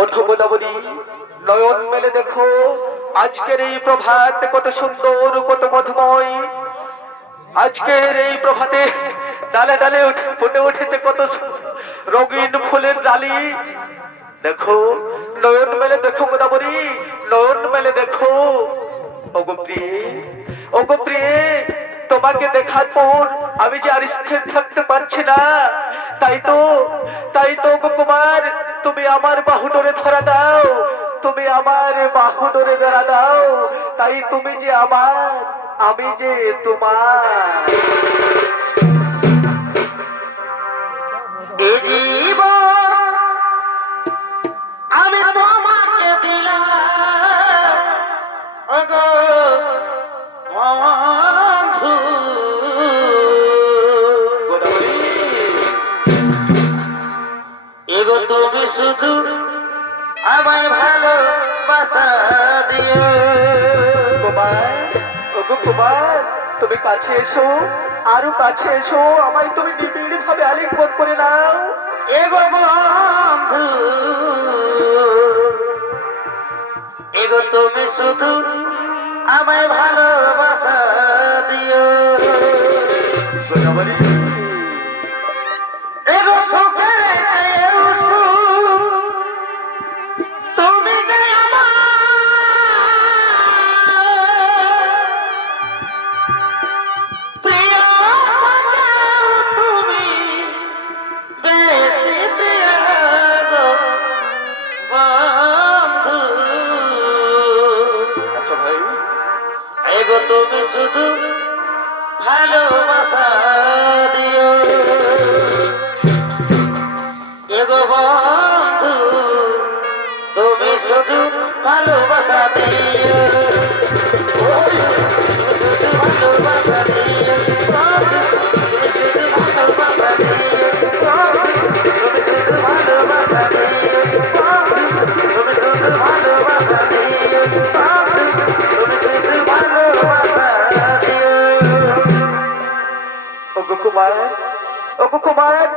ওঠো গোদাবরী, নয়ন মেলে দেখো আজকের এই প্রভাত কত সুন্দর, কত মধুময়। আজকের এই প্রভাতে ডালে ডালে ফুটে উঠেছে কত রঙিন ফুলের ডালি। দেখো, নয়ন মেলে দেখো গোদাবরী, নয়ন মেলে দেখো। ওগো প্রিয়ে, ওগো প্রিয়ে, তোমাকে দেখার পর আমি যে আর স্থির থাকতে পারছি না। তাই তো ওগো কুমার, তুমি আমার বাহু ধরে ধরা দাও, তুমি আমার বাহু ধরে ধরা দাও। তাই তুমি যে আমার, আমি যে তোমার। এ জীবন আমি তোমাকে দিলাম ওগো বন্ধু। এগো তুমি শুধু আমায় ভালোবাসা দিও। কুমার, ওগো কুমার, তুমি কাছে এসো, আরো কাছে এসো, আমায় তুমি নিবিড় ভাবে আলিঙ্গন করে নাও। এগো বন্ধু, এগো তুমি শুধু আমায় ভালোবাসা দিও। গোদাবরী, এগো সুখের কেউ সুখ, তুমি যে আমার প্রিয়, তুমি বেশি প্রিয় গো বন্ধু। আচ্ছা ভাই, এগো তুমি শুধু ভালোবাসা দিও। এগো বন্ধু, তুমি শুধু ভালোবাসা দিও। শুধু ভালোবাসা দিও, তুমি শুধু ভালোবাসা দিও, তুমি শুধু ভালোবাসা দিও, তুমি শুধু ভালোবাসা দিও, তুমি শুধু ভালোবাসা দিও। ওগো কুমার, ওগো কুমার,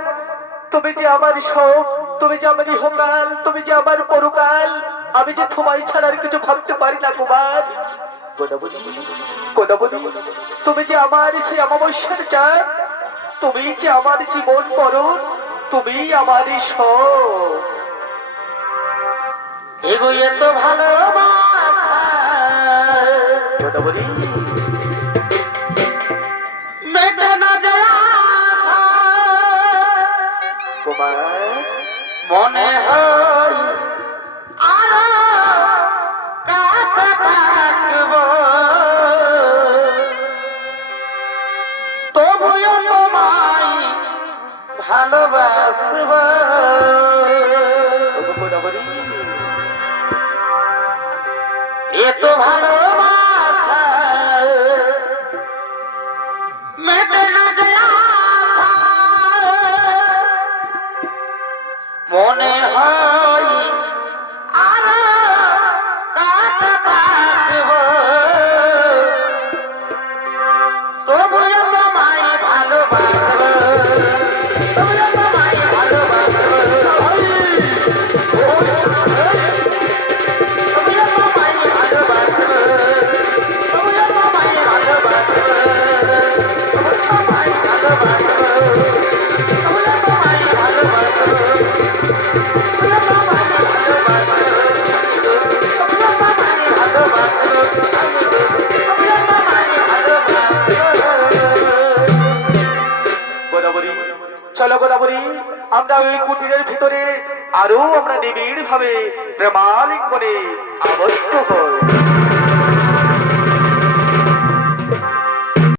তুমি যে আমার সব, তুমি যে আমার ইহকাল, তুমি যে আমার পরকাল, আমি যে তোমায় ছাড়া আর কিছু ভাবতে পারি না কুমার। গোদাবরী, গোদাবরী, তুমি যে আমার সেই অমাবস্যার চাঁদ, তুমি যে আমার জীবন মরণ, তুমি আমার সব। এগো এত ভালোবাসা গোদাবরী, মেটে না যায় আশা, কুমার, মনে হয় আরো কাছে থাকবো, তবুও তোমায় ভালোবাসবো। ওগো গোদাবরী, এত ভালোবাসা মেটে না যায় আশা, মনে হয় আরো কাছে থাকবো, তবুও তোমায় ভালোবাসবো, তবুও তোমায় ভালোবাসবো, তবুও তোমায় ভালোবাসবো, তবুও তোমায় ভালোবাসবো, তবুও তোমায় ভালোবাসবো, তবুও তোমায় ভালোবাসবো, তবুও তোমায় ভালোবাসবো, আমি গো, তবুও তোমায় ভালোবাসবো। গোদাবরী, চলো গোদাবরী, আমরা ওই কুটিরের ভিতরে আরো আমরা নিবিড় ভাবে প্রেমালিঙ্গনে আবদ্ধ হই।